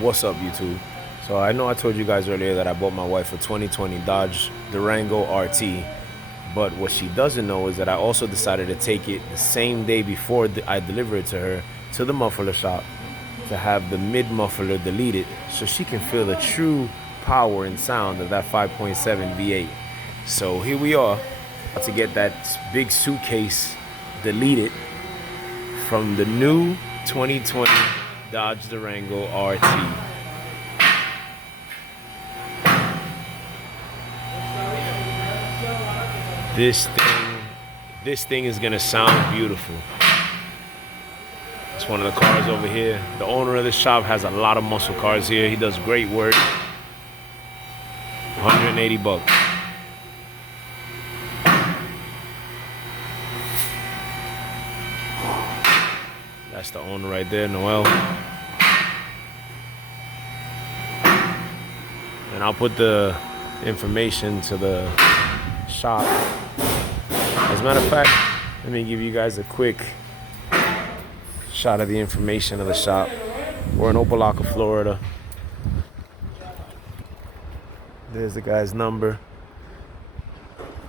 What's up, YouTube? So I know I told you guys earlier that I bought my wife a 2020 Dodge Durango RT, but what she doesn't know is that I also decided to take it the same day before I deliver it to her to the muffler shop to have the mid muffler deleted so she can feel the true power and sound of that 5.7 V8. So here we are, about to get that big suitcase deleted from the new 2020 Dodge Durango RT. This thing is gonna sound beautiful. It's one of the cars over here. The owner of the shop has a lot of muscle cars here. He does great work. 180 bucks. That's the owner right there, Noel. And I'll put the information to the shop. As a matter of fact, let me give you guys a quick shot of the information of the shop. We're in Opelika, Florida. There's the guy's number.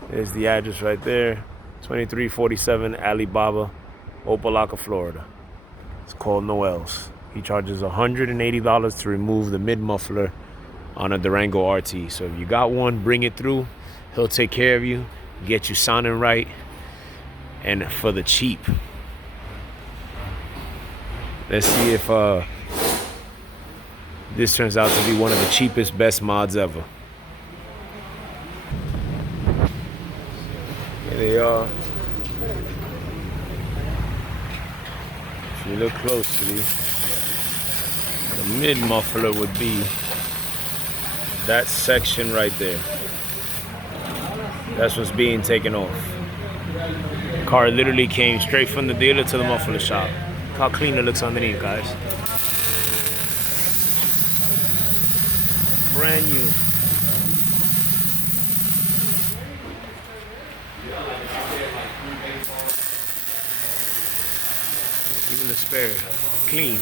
There's the address right there. 2347 Alibaba, Opelika, Florida. It's called Noel's. He charges $180 to remove the mid muffler on a Durango RT. So if you got one, bring it through. He'll take care of you, get you sounding right, and for the cheap. Let's see if this turns out to be one of the cheapest, best mods ever. Here they are. If you look closely, the mid muffler would be that section right there. That's what's being taken off. Car literally came straight from the dealer to the muffler shop. Look how clean it looks underneath, guys. Brand new. Even the spare, clean.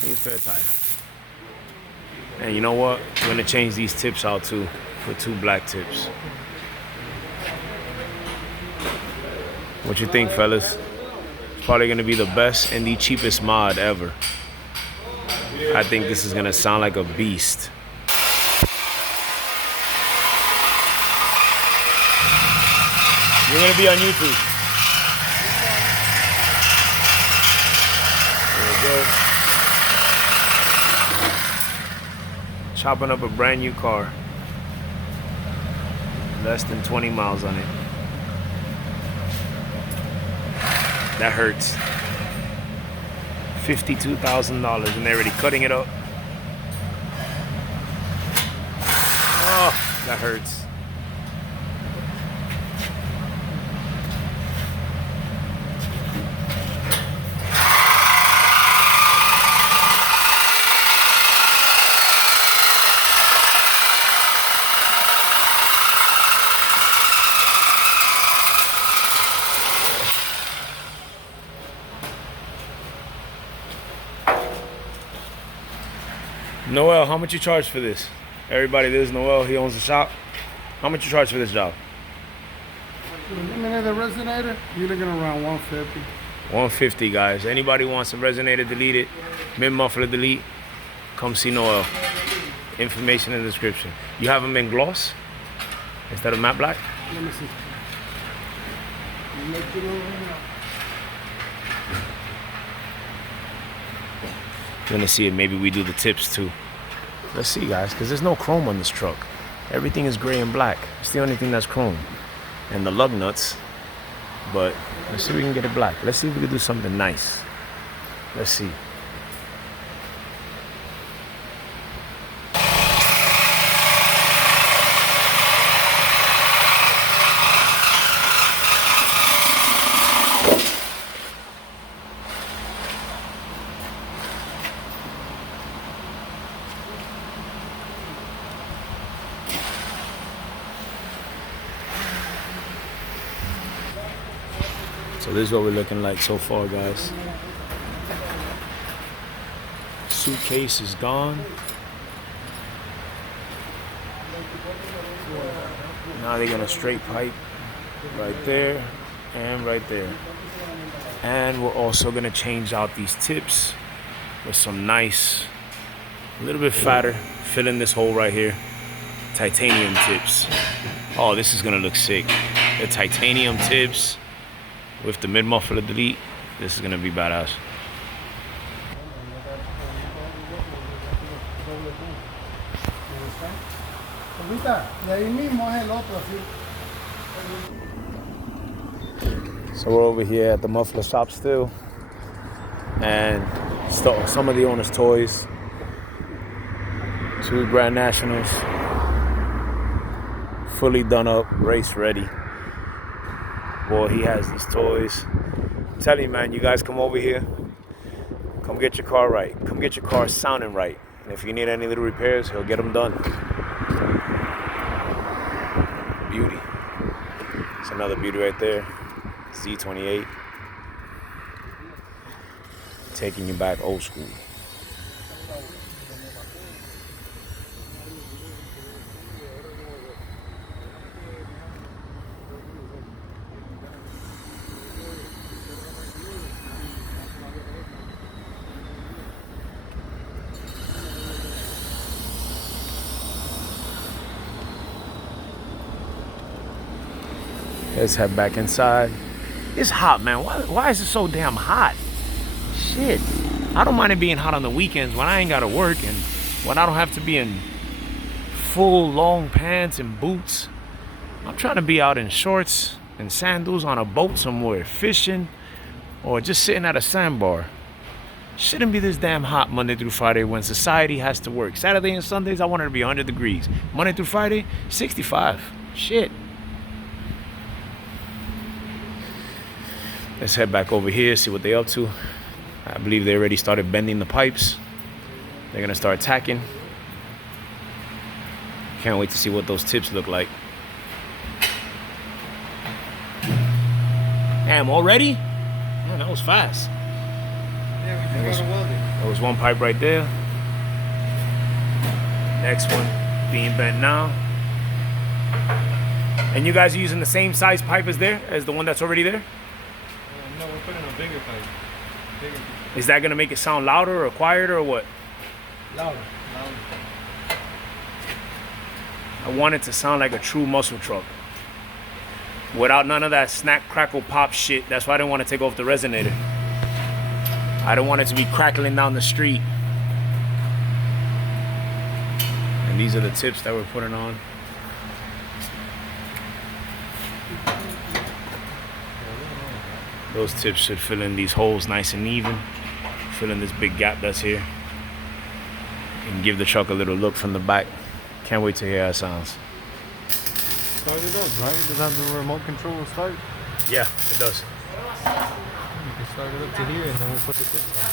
Clean spare tire. And you know what? I'm gonna change these tips out too, for 2 black tips. What you think, fellas? It's probably gonna be the best and the cheapest mod ever. I think this is gonna sound like a beast. You're gonna be on YouTube. There we go. Chopping up a brand new car. Less than 20 miles on it. That hurts. $52,000 and they're already cutting it up. Oh, that hurts. Noel, how much you charge for this? Everybody, this is Noel. He owns the shop. How much you charge for this job? The resonator, you're looking around 150. 150, guys. Anybody wants a resonator deleted, mid muffler delete, come see Noel. Information in the description. You have them in gloss instead of matte black? Let me see. You're gonna see it. Maybe we do the tips too. Let's see, guys, because there's no chrome on this truck. Everything is gray and black. It's the only thing that's chrome. And the lug nuts. But let's see if we can get it black. Let's see if we can do something nice. Let's see. So this is what we're looking like so far, guys. suitcase is gone. Now they're gonna straight pipe right there and right there. And we're also gonna change out these tips with some nice, a little bit fatter, fill in this hole right here, titanium tips. Oh, this is gonna look sick. The titanium tips with the mid-muffler delete. This is gonna be badass. So we're over here at the muffler shop still, and some of the owner's toys. 2 Grand Nationals, fully done up, race ready. Boy, he has these toys. I'm telling you, man, you guys come over here, come get your car right, come get your car sounding right, and if you need any little repairs, he'll get them done. Beauty. It's another beauty right there. Z28. Taking you back old school. Let's head back inside. It's hot, man. Why is it so damn hot? Shit. I don't mind it being hot on the weekends when I ain't gotta work and when I don't have to be in full long pants and boots. I'm trying to be out in shorts and sandals on a boat somewhere, fishing, or just sitting at a sandbar. Shouldn't be this damn hot Monday through Friday when society has to work. Saturday and Sundays, I want it to be 100 degrees. Monday through Friday, 65. Shit. Let's head back over here, see what they're up to. I believe they already started bending the pipes. They're gonna start tacking. Can't wait to see what those tips look like. Damn, already? Man, that was fast. Yeah, we just got welding. There was one pipe right there. Next one being bent now. And you guys are using the same size pipe as the one that's already there? No, we're putting a bigger pipe. Bigger. Is that gonna make it sound louder or quieter or what? Louder. I want it to sound like a true muscle truck. Without none of that snack, crackle, pop shit. That's why I didn't want to take off the resonator. I don't want it to be crackling down the street. And these are the tips that we're putting on. Those tips should fill in these holes nice and even. Fill in this big gap that's here. And give the truck a little look from the back. Can't wait to hear how it sounds. Start it up, right? Does it have the remote control start? Yeah, it does. You can start it up to here and then we'll put the tips on.